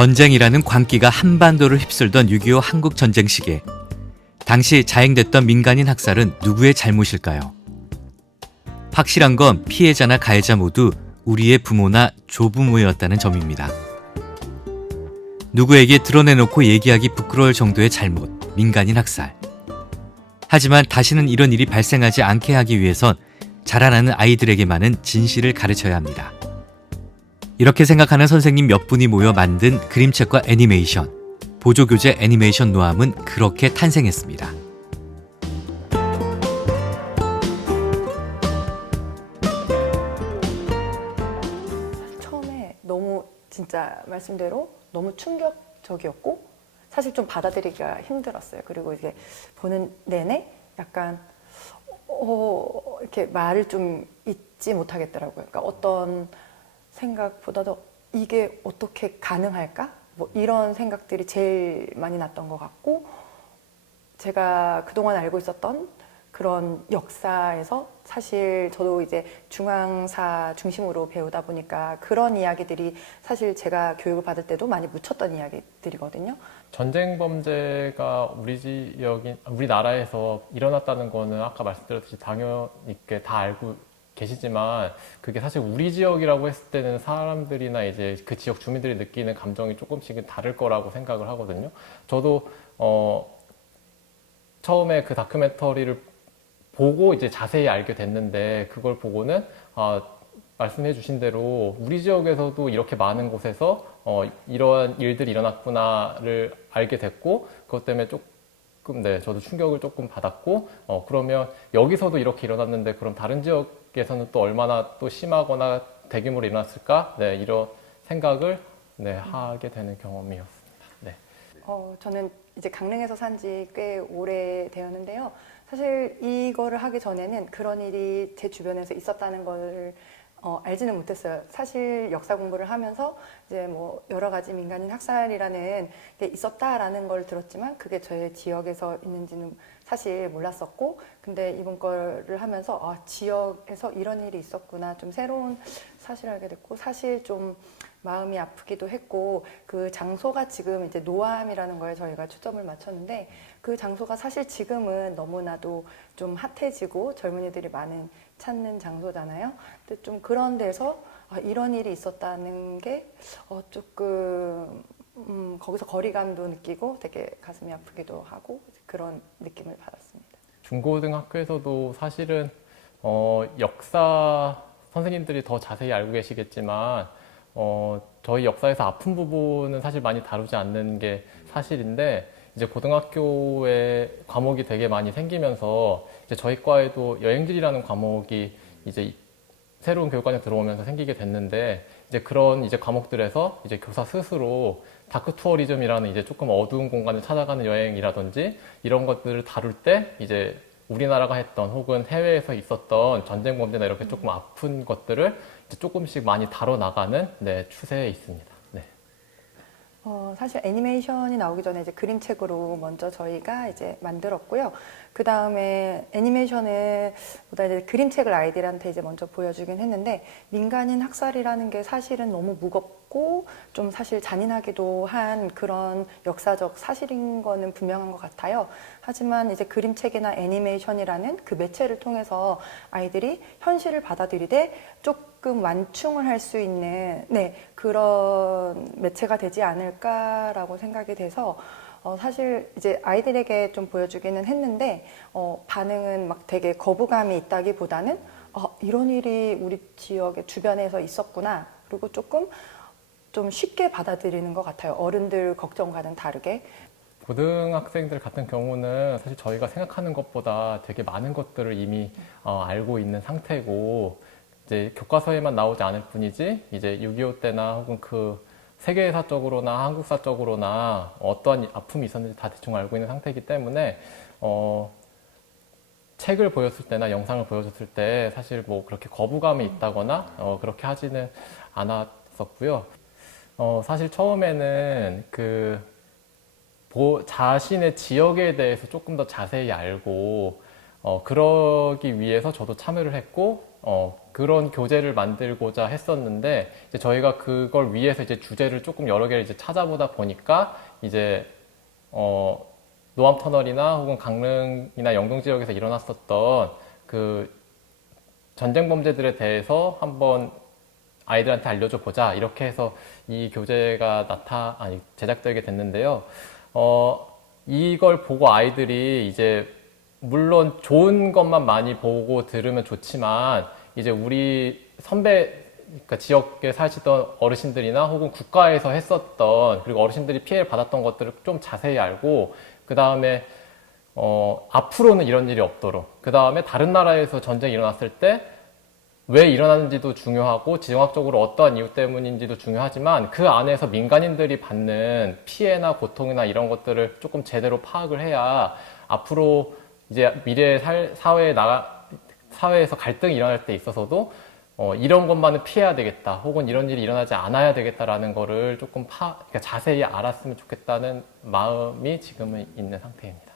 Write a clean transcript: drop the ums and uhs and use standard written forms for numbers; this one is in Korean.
전쟁이라는 광기가 한반도를 휩쓸던 6.25 한국 전쟁 시기에 당시 자행됐던 민간인 학살은 누구의 잘못일까요? 확실한 건 피해자나 가해자 모두 우리의 부모나 조부모였다는 점입니다. 누구에게 드러내놓고 얘기하기 부끄러울 정도의 잘못, 민간인 학살. 하지만 다시는 이런 일이 발생하지 않게 하기 위해선 자라나는 아이들에게만은 진실을 가르쳐야 합니다. 이렇게 생각하는 선생님 몇 분이 모여 만든 그림책과 애니메이션, 보조교재 애니메이션 노함은 그렇게 탄생했습니다. 처음에 너무 진짜 말씀대로 너무 충격적이었고 사실 좀 받아들이기가 힘들었어요. 그리고 이제 보는 내내 약간 이렇게 말을 좀 잊지 못하겠더라고요. 그러니까 어떤 생각보다도 이게 어떻게 가능할까? 뭐 이런 생각들이 제일 많이 났던 것 같고, 제가 그동안 알고 있었던 그런 역사에서 사실 저도 이제 중앙사 중심으로 배우다 보니까 그런 이야기들이 사실 제가 교육을 받을 때도 많이 묻혔던 이야기들이거든요. 전쟁 범죄가 우리나라에서 일어났다는 거는 아까 말씀드렸듯이 당연히 다 알고 계시지만, 그게 사실 우리 지역이라고 했을 때는 사람들이나 이제 그 지역 주민들이 느끼는 감정이 조금씩은 다를 거라고 생각을 하거든요. 저도 처음에 그 다큐멘터리를 보고 이제 자세히 알게 됐는데, 그걸 보고는 말씀해 주신 대로 우리 지역에서도 이렇게 많은 곳에서 이러한 일들이 일어났구나를 알게 됐고, 그것 때문에 조금 저도 충격을 조금 받았고, 그러면 여기서도 이렇게 일어났는데 그럼 다른 지역에서는 또 얼마나 또 심하거나 대규모로 일어났을까? 네, 이런 생각을 하게 되는 경험이었습니다. 네. 저는 이제 강릉에서 산 지 꽤 오래되었는데요. 사실 이거를 하기 전에는 그런 일이 제 주변에서 있었다는 걸 알지는 못했어요. 사실 역사 공부를 하면서 이제 뭐 여러 가지 민간인 학살이라는 게 있었다라는 걸 들었지만 그게 저의 지역에서 있는지는 사실 몰랐었고, 근데 이번 거를 하면서 지역에서 이런 일이 있었구나, 좀 새로운 사실을 알게 됐고, 사실 좀 마음이 아프기도 했고, 그 장소가 지금 이제 노암이라는 거에 저희가 초점을 맞췄는데, 그 장소가 사실 지금은 너무나도 좀 핫해지고 젊은이들이 많은 찾는 장소잖아요. 근데 좀 그런 데서 이런 일이 있었다는 게 조금 거기서 거리감도 느끼고 되게 가슴이 아프기도 하고 그런 느낌을 받았습니다. 중고등학교에서도 사실은 역사 선생님들이 더 자세히 알고 계시겠지만, 저희 역사에서 아픈 부분은 사실 많이 다루지 않는 게 사실인데, 이제 고등학교에 과목이 되게 많이 생기면서 이제 저희 과에도 여행지리라는 과목이 이제 새로운 교육관에 들어오면서 생기게 됐는데, 이제 그런 이제 과목들에서 이제 교사 스스로 다크 투어리즘이라는 이제 조금 어두운 공간을 찾아가는 여행이라든지 이런 것들을 다룰 때 이제 우리나라가 했던 혹은 해외에서 있었던 전쟁 범죄나 이렇게 조금 아픈 것들을 이제 조금씩 많이 다뤄나가는 추세에 있습니다. 네. 사실 애니메이션이 나오기 전에 이제 그림책으로 먼저 저희가 이제 만들었고요. 그 다음에 애니메이션을 보다 이제 그림책을 아이들한테 이제 먼저 보여주긴 했는데, 민간인 학살이라는 게 사실은 너무 무겁고 좀 사실 잔인하기도 한 그런 역사적 사실인 거는 분명한 것 같아요. 하지만 이제 그림책이나 애니메이션이라는 그 매체를 통해서 아이들이 현실을 받아들이되 조금 완충을 할 수 있는 그런 매체가 되지 않을까라고 생각이 돼서 사실 이제 아이들에게 좀 보여주기는 했는데 반응은 막 되게 거부감이 있다기보다는 이런 일이 우리 지역의 주변에서 있었구나, 그리고 조금 좀 쉽게 받아들이는 것 같아요. 어른들 걱정과는 다르게. 고등학생들 같은 경우는 사실 저희가 생각하는 것보다 되게 많은 것들을 이미 알고 있는 상태고, 이제 교과서에만 나오지 않을 뿐이지 이제 6.25 때나 혹은 그 세계사적으로나 한국사적으로나 어떠한 아픔이 있었는지 다 대충 알고 있는 상태이기 때문에 책을 보였을 때나 영상을 보여줬을 때 사실 뭐 그렇게 거부감이 있다거나 그렇게 하지는 않았었고요. 사실 처음에는 자신의 지역에 대해서 조금 더 자세히 알고 그러기 위해서 저도 참여를 했고 그런 교재를 만들고자 했었는데 이제 저희가 그걸 위해서 이제 주제를 조금 여러 개를 이제 찾아보다 보니까 이제 노암 터널이나 혹은 강릉이나 영동 지역에서 일어났었던 그 전쟁 범죄들에 대해서 한번 아이들한테 알려줘 보자 이렇게 해서 이 교재가 제작되게 됐는데요. 이걸 보고 아이들이 이제 물론 좋은 것만 많이 보고 들으면 좋지만 이제 우리 선배 그러니까 지역에 사시던 어르신들이나 혹은 국가에서 했었던 그리고 어르신들이 피해를 받았던 것들을 좀 자세히 알고 그 다음에 앞으로는 이런 일이 없도록 그 다음에 다른 나라에서 전쟁이 일어났을 때 왜 일어나는지도 중요하고 지정학적으로 어떠한 이유 때문인지도 중요하지만 그 안에서 민간인들이 받는 피해나 고통이나 이런 것들을 조금 제대로 파악을 해야 앞으로 이제 미래 사회에서 갈등이 일어날 때 있어서도 이런 것만은 피해야 되겠다 혹은 이런 일이 일어나지 않아야 되겠다라는 거를 조금 그러니까 자세히 알았으면 좋겠다는 마음이 지금은 있는 상태입니다.